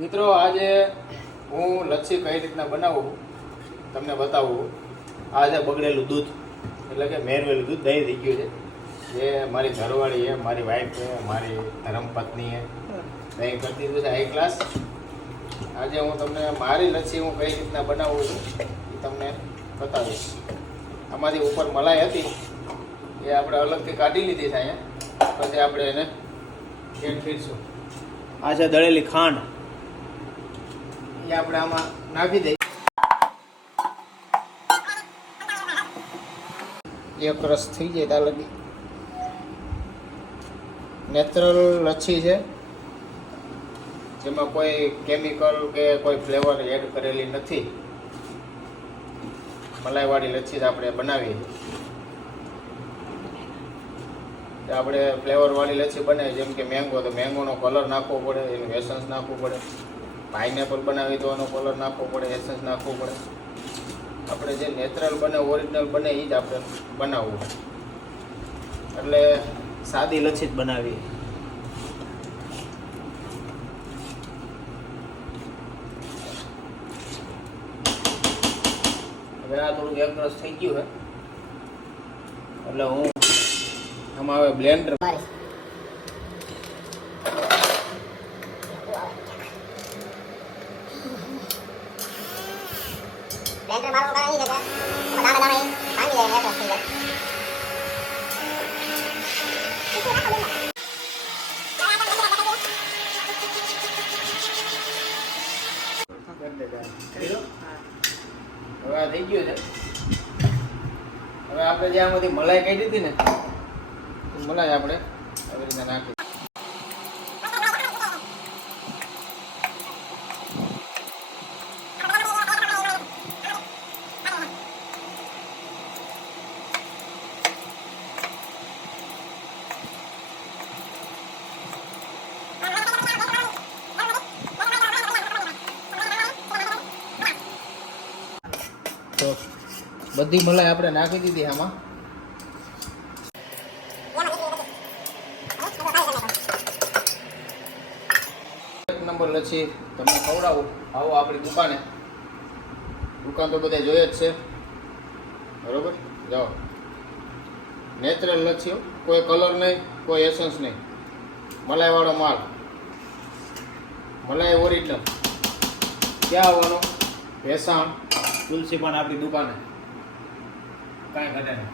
મિત્રો આજે હું લચ્છી કઈ રીતના બનાવું તમને બતાવું. આ છે બગડેલું દૂધ, એટલે કે મેરવેલું દૂધ દહીં થઈ ગયું છે. જે મારી ઘરવાળી છે, મારી વાઈફ છે, મારી ધર્મપત્ની છે, દહીં કરી દીધું છે હાઈ ક્લાસ. આજે હું તમને મારી લચ્છી હું કઈ રીતના બનાવું છું એ તમને બતાવીશ. આમાંથી ઉપર મલાઈ હતી એ આપણે અલગથી કાઢી લીધી છે અહીંયા, પછી આપણે એને એડ કરીશું. આ છે દળેલી ખાંડ, એ આપણે આમાં નાખી દઈએ. એક રસ થઈ જાય ત્યાં લગી. નેચરલ લચ્છી છે, જેમાં કોઈ કેમિકલ કે કોઈ ફ્લેવર એડ કરેલી નથી. મલાઈવાળી લચ્છી આપણે બનાવીએ. આપણે ફ્લેવરવાળી લચ્છી બનાવીએ, જેમ કે મેંગો, તો મેંગોનો કલર નાખવો પડે, એનું એસન્સ નાખવું પડે. પાઇનેપલ બનાવી તો એનો કલર નાખવો પડે, એસન્સ નાખવું પડે. આપણે જે નેચરલ બને, ઓરિજિનલ બને એ જ આપણે બનાવવું. એટલે સાદી લચ્છી જ બનાવીએ. હવે આ થોડુંક એક રસ થઈ ગયું છે, એટલે હું આમાં હવે બ્લેન્ડર મારું કારણ એ છે કે દાણા દાણા ભાંગી જાય એટલે થઈ જાય. હવે આ થઈ ગયું છે. હવે આપણે જે આમાંથી મલાઈ કાઢી હતી ને, મલાઈ આપણે આવી રીતે નાખી. તો બધી મલાઈ આપણે નાખી દીધી આમાં. એક નંબર લચ્છી તમને ખવડાવું. આવો આપણી દુકાને. દુકાન તો બધા જોઈએ જ છે, બરોબર. જાઓ, નેચરલ લચ્છી, કોઈ કલર નહીં, કોઈ એસન્સ નહીં, મલાઈવાળો માલ, મલાઈ ઓરિજિનલ. ક્યાં આવવાનું? ભેસાણ તુલસી પણ આપણી દુકાને. કાંઈ ઘટે નહીં.